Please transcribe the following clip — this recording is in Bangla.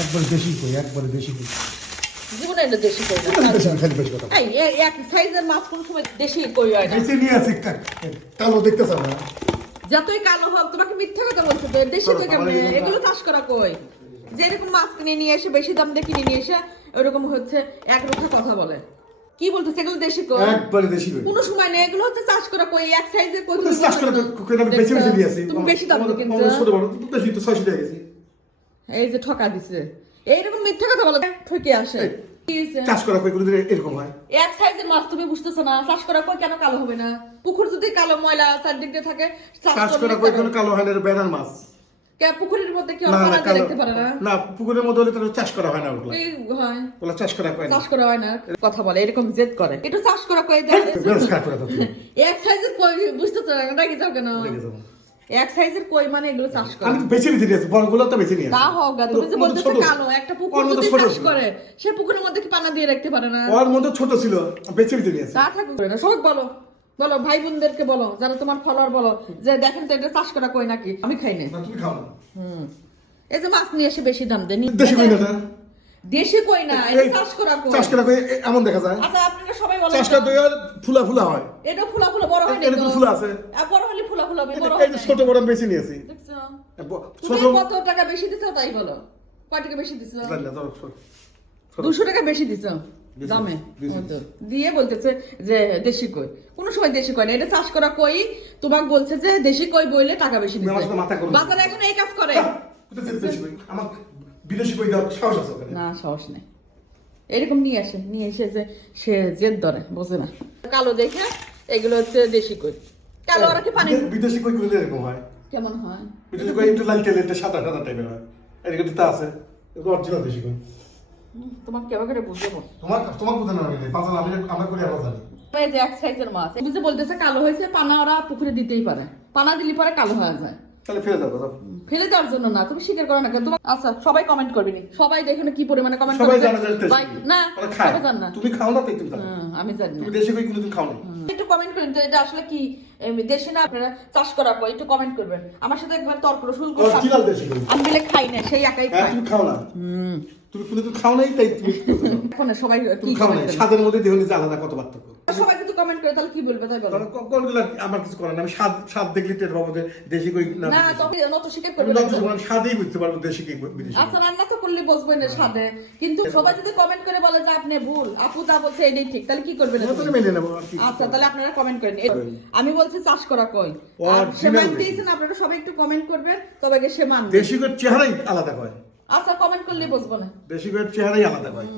একবার দেশি কই একবার দেশি কই জীবনে এটা দেশি কই না। বেশি খালি বেশি কথা এই এক সাইজের মাছ কোন সময় দেশি কই হয় না। বেশি নিয়ে আছে কালো দেখতেছ না? যতই কালো হোক তোমাকে মিথ্যা কথা বলছে তো দেশি কই কেমনে? এগুলো চাষ করা কই? যে মাছ কিনে নিয়ে এসে বেশি দাম দিয়ে কিনে নিয়ে এসে ওরকম হচ্ছে এক রকম কথা বলে। কি বলতেছে এগুলো দেশি কই? একবারে দেশি কই। কোনো সময় নেই এগুলো হচ্ছে চাষ করা কই? এক সাইজের কই? চাষ করে কই? বেশি বেশি নিয়ে আসি। তুমি বেশি দাম দিয়ে কিনছো। ছোট বড় বেশি তো 600 টাকা গেছি এই যে ঠকা দিছে। এইরকম মিথ্যা কথা বলে ঠকে আসে। চাষ করা কই কোনদিন এরকম হয়? এক সাইজের মাছ তুমি বুঝতেছো না চাষ করা কই কেন কালো হবে না? পুকুর যদি কালো ময়লা চারদিক দিয়ে থাকে চাষ চাষ করা কই কোনো কালো হয় না এটা মাছ। পুকুরের মধ্যে কি না না পানা কালো দেখতে পারে না? না পুকুরের মধ্যে হলে তো চাষ করা হয় না ওগুলো। হয়। ওগুলো চাষ করা কয় না। চাষ করা হয় না কথা বলে এরকম জেদ করে। একটু চাষ করা কই? দেয় এক সাইজের বুঝতেছো না যাও কেন। এক সাইজের কই মানে এগুলো চাষ করে? আমি বেছে বেছে নিয়েছি বড়গুলো তো বেছে নিয়েছি। তা হোক গা, তুমি যে বলতেছো কালো একটা পুকুর যদি চাষ করে সে পুকুরের মধ্যে কি পানা দিয়ে রাখতে পারে না? ওর মধ্যে ছোট ছিল বেছে বেছে নিয়েছি। তা থাকুক না। সব বলো। বলো ভাই বোনদেরকে বলো যারা তোমার ফলোয়ার বলো যে দেখেন তো এটা চাষ করা কই নাকি? আমি খাই না তুমি খাও না। হুম। এই যে মাছ নিয়ে এসে বেশি দাম দেয় দেশি কই না দেশি কই না এটা চাষ করা কই? চাষ করা কই? এমন দেখা যায়। আচ্ছা আপনারা সবাই বলেন। চাষ করা ফুলা ফুলা হয়। এটা ফুলা ফুলা বড় হয় এটা ফুলা আছে। বড় হলে ফুলা ফুলা হবে বড় এই হয় ছোট বড় বেছে নিয়েছি। দেখছ? ছোট কত টাকা বেশি দিছো তাই বলো। কয় টাকা বেশি দিছো? জানি না, ধরো, ছোট। ছোট। দুশো টাকা বেশি দিছো? দামে? দিয়ে বলতেছে যে দেশি কই। কোন সময় দেশি কই না এটা চাষ করা কই? তোমাকে বলছে যে দেশি কই বইলে টাকা বেশি না। বাজারে এখন এই কাজ করে? আমার বিদেশি কই দেওয়ার সাহস আছে না সাহস নেই। এরকম নিয়ে আসে নিয়ে এসে যে সে জেদ ধরে বোঝে না। কালো দেখে এগুলো হচ্ছে দেশি কই। কালো আর কি পানি। বিদেশি কই গুলো এরকম হয়? কেমন হয়? বিদেশি কই একটু লাল তেলে সাদা সাদা টাইপের হয়। এদিকে দিতে আছে। অরিজিনাল দেশি কই। তোমাকে কেমন করে বুঝব? তোমার তোমার কোথায় না আমি পাঁচা আমি আমরা করে আমরা জানি। এই যে এক সাইজের মাছ বুঝে বলতেছে কালো হয়েছে পানা ওরা পুকুরে দিতেই পারে। পানা দিলে পরে কালো হয়ে যায়। তাহলে ফেলে দাও দাও। ফেলে দেওয়ার জন্য না তুমি স্বীকার করো না কেন? তোমার আচ্ছা সবাই কমেন্ট করবি নি। সবাই দেখে না কি পরিমাণে কমেন্ট সবাই করবে? জানে কই। না সবাই জান না। তুমি খাও না তাই তুমি জানো। আমি জানি তুমি দেশি কই কোনোদিন খাও না একটু কমেন্ট করেন এটা আসলে কি দেশে না আপনারা চাষ করা কয় একটু কমেন্ট করবেন। আমার সাথে একবার তর্ক কই? আমি বলে খাই না সেই একাই হ্যাঁ খাই। তুমি খাও না। তুমি কোনোদিন খাও নাই তাই তুমি এখন না সবাই তুমি কি খাও স্বাদের মধ্যে দেহ নিজে আলাদা কত পার্থক্য সবাই যদি কমেন্ট করে তাহলে কি বলবে? তাই বলো। কারণ আমার কিছু করার আমি স্বাদ স্বাদ দেখলে টের পাবো যে দেশি কই না না তবে নত স্বীকার করবে যত সময় স্বাদেই বুঝতে পারব দেশি কি বিদেশি। আচ্ছা রান্না তো করলে বসবো না স্বাদে। কিন্তু সবাই যদি কমেন্ট করে বলে যে আপনি ভুল আপু যা বলছে এটাই ঠিক তাহলে কি করবেন তাহলে মেনে নেব আচ্ছা তাহলে আপনারা কমেন্ট করেন। আমি বলছি চাষ করা কই? আর আপনারা সবাই একটু কমেন্ট করবেন তবে সে মানবে। দেশি কই চেহারাই আলাদা হয়। আচ্ছা কমেন্ট করলে বসবো না। দেশি কই চেহারাই আলাদা হয়।